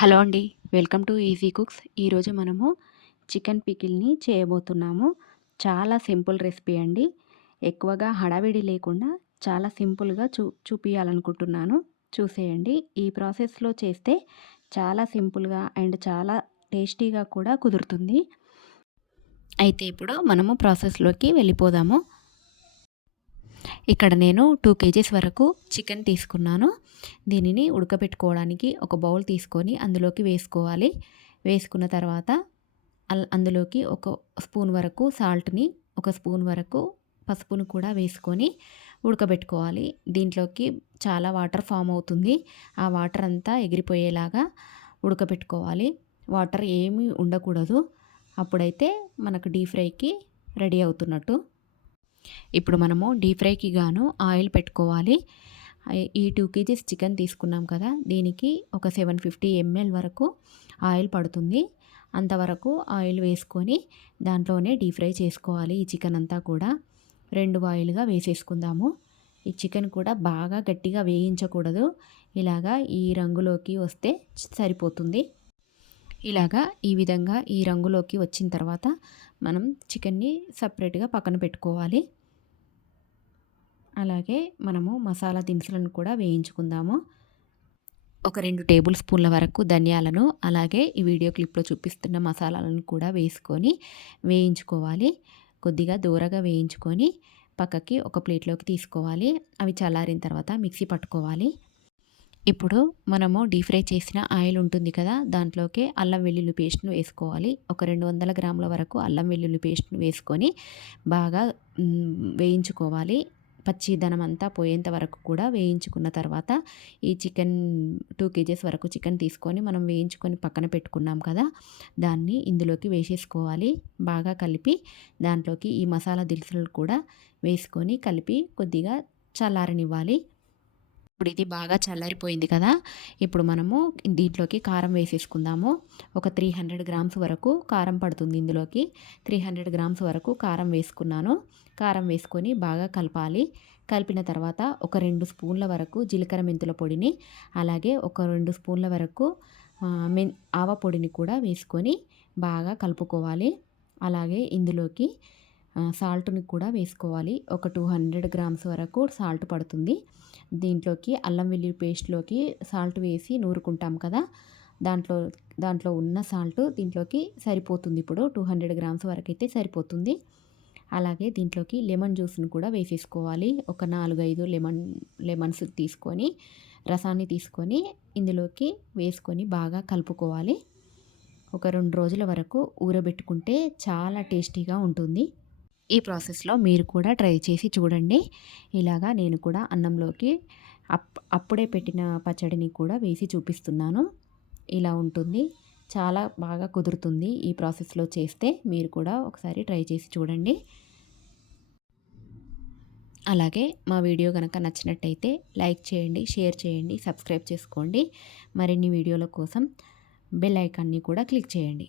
Hello అండి. Welcome to easy cooks. ఈరోజు మనము చికెన్ పికిల్‌ని చేయబోతున్నాము. చాలా సింపుల్ రెసిపీ అండి. ఎక్కువగా హడావిడి లేకుండా చాలా సింపుల్‌గా చూపియాలనుకుంటున్నాను. చూసేయండి. ఈ ప్రాసెస్‌లో చేస్తే చాలా సింపుల్‌గా అండ్ చాలా టేస్టీగా కూడా కుదురుతుంది. అయితే ఇప్పుడు మనము ప్రాసెస్‌లోకి వెళ్ళిపోదాము. ఇక్కడ నేను 2 కేజీస్ వరకు చికెన్ తీసుకున్నాను. దీనిని ఉడకబెట్టుకోవడానికి ఒక బౌల్ తీసుకొని అందులోకి వేసుకోవాలి. వేసుకున్న తర్వాత అందులోకి ఒక స్పూన్ వరకు సాల్ట్‌ని, ఒక స్పూన్ వరకు పసుపును కూడా వేసుకొని ఉడకబెట్టుకోవాలి. దీంట్లోకి చాలా వాటర్ ఫామ్ అవుతుంది. ఆ వాటర్ అంతా ఎగిరిపోయేలాగా ఉడకబెట్టుకోవాలి. వాటర్ ఏమీ ఉండకూడదు. అప్పుడైతే మనకు డీప్ ఫ్రైకి రెడీ అవుతున్నట్టు. ఇప్పుడు మనము డీప్ ఫ్రైకి గాను ఆయిల్ పెట్టుకోవాలి. ఈ 2 కేజీస్ చికెన్ తీసుకున్నాం కదా, దీనికి ఒక 750 ml వరకు ఆయిల్ పడుతుంది. అంతవరకు ఆయిల్ వేసుకొని దాంట్లోనే డీప్ ఫ్రై చేసుకోవాలి. ఈ చికెన్ అంతా కూడా 2 వాయిలుగా వేసేసుకుందాము. ఈ చికెన్ కూడా బాగా గట్టిగా వేయించకూడదు. ఇలాగా ఈ రంగులోకి వస్తే సరిపోతుంది. ఇలాగా ఈ విధంగా ఈ రంగులోకి వచ్చిన తర్వాత మనం చికెన్ని సపరేట్గా పక్కన పెట్టుకోవాలి. అలాగే మనము మసాలా దినుసులను కూడా వేయించుకుందాము. ఒక 2 టేబుల్ స్పూన్ల వరకు ధనియాలను, అలాగే ఈ వీడియో క్లిప్లో చూపిస్తున్న మసాలాలను కూడా వేసుకొని వేయించుకోవాలి. కొద్దిగా దూరగా వేయించుకొని పక్కకి ఒక ప్లేట్లోకి తీసుకోవాలి. అవి చల్లారిన తర్వాత మిక్సీ పట్టుకోవాలి. ఇప్పుడు మనము డీప్ ఫ్రై చేసిన ఆయిల్ ఉంటుంది కదా, దాంట్లోకి అల్లం వెల్లుల్లి పేస్ట్ను వేసుకోవాలి. ఒక 200 గ్రాముల వరకు అల్లం వెల్లుల్లి పేస్ట్ను వేసుకొని బాగా వేయించుకోవాలి. పచ్చిదనం అంతా పోయేంత వరకు కూడా వేయించుకున్న తర్వాత ఈ చికెన్ 2 కేజీస్ వరకు చికెన్ తీసుకొని మనం వేయించుకొని పక్కన పెట్టుకున్నాం కదా, దాన్ని ఇందులోకి వేసేసుకోవాలి. బాగా కలిపి దాంట్లోకి ఈ మసాలా దినుసులు కూడా వేసుకొని కలిపి కొద్దిగా చల్లారనివ్వాలి. ఇప్పుడు ఇది బాగా చల్లారిపోయింది కదా, ఇప్పుడు మనము దీంట్లోకి కారం వేసేసుకుందాము. ఒక 300 గ్రామ్స్ వరకు కారం పడుతుంది. ఇందులోకి 300 గ్రామ్స్ వరకు కారం వేసుకున్నాను. కారం వేసుకొని బాగా కలపాలి. కలిపిన తర్వాత ఒక 2 స్పూన్ల వరకు జీలకర్ర మెంతుల పొడిని, అలాగే ఒక 2 స్పూన్ల వరకు ఆవ పొడిని కూడా వేసుకొని బాగా కలుపుకోవాలి. అలాగే ఇందులోకి సాల్ట్ని కూడా వేసుకోవాలి. ఒక 200 గ్రామ్స్ వరకు సాల్ట్ పడుతుంది. దీంట్లోకి అల్లం వెల్లుల్లి పేస్ట్లోకి సాల్ట్ వేసి నూరుకుంటాం కదా, దాంట్లో ఉన్న సాల్ట్ దీంట్లోకి సరిపోతుంది. ఇప్పుడు 200 గ్రామ్స్ వరకు అయితే సరిపోతుంది. అలాగే దీంట్లోకి లెమన్ జ్యూస్ని కూడా వేసేసుకోవాలి. ఒక 4-5 లెమన్స్ తీసుకొని రసాన్ని తీసుకొని ఇందులోకి వేసుకొని బాగా కలుపుకోవాలి. ఒక 2 రోజుల వరకు ఊరబెట్టుకుంటే చాలా టేస్టీగా ఉంటుంది. ఈ ప్రాసెస్లో మీరు కూడా ట్రై చేసి చూడండి. ఇలాగా నేను కూడా అన్నంలోకి అప్పుడే పెట్టిన పచ్చడిని కూడా వేసి చూపిస్తున్నాను. ఇలా ఉంటుంది. చాలా బాగా కుదురుతుంది. ఈ ప్రాసెస్లో చేస్తే మీరు కూడా ఒకసారి ట్రై చేసి చూడండి. అలాగే మా వీడియో కనుక నచ్చినట్టయితే లైక్ చేయండి, షేర్ చేయండి, సబ్స్క్రైబ్ చేసుకోండి. మరిన్ని వీడియోల కోసం బెల్ ఐకాన్ని కూడా క్లిక్ చేయండి.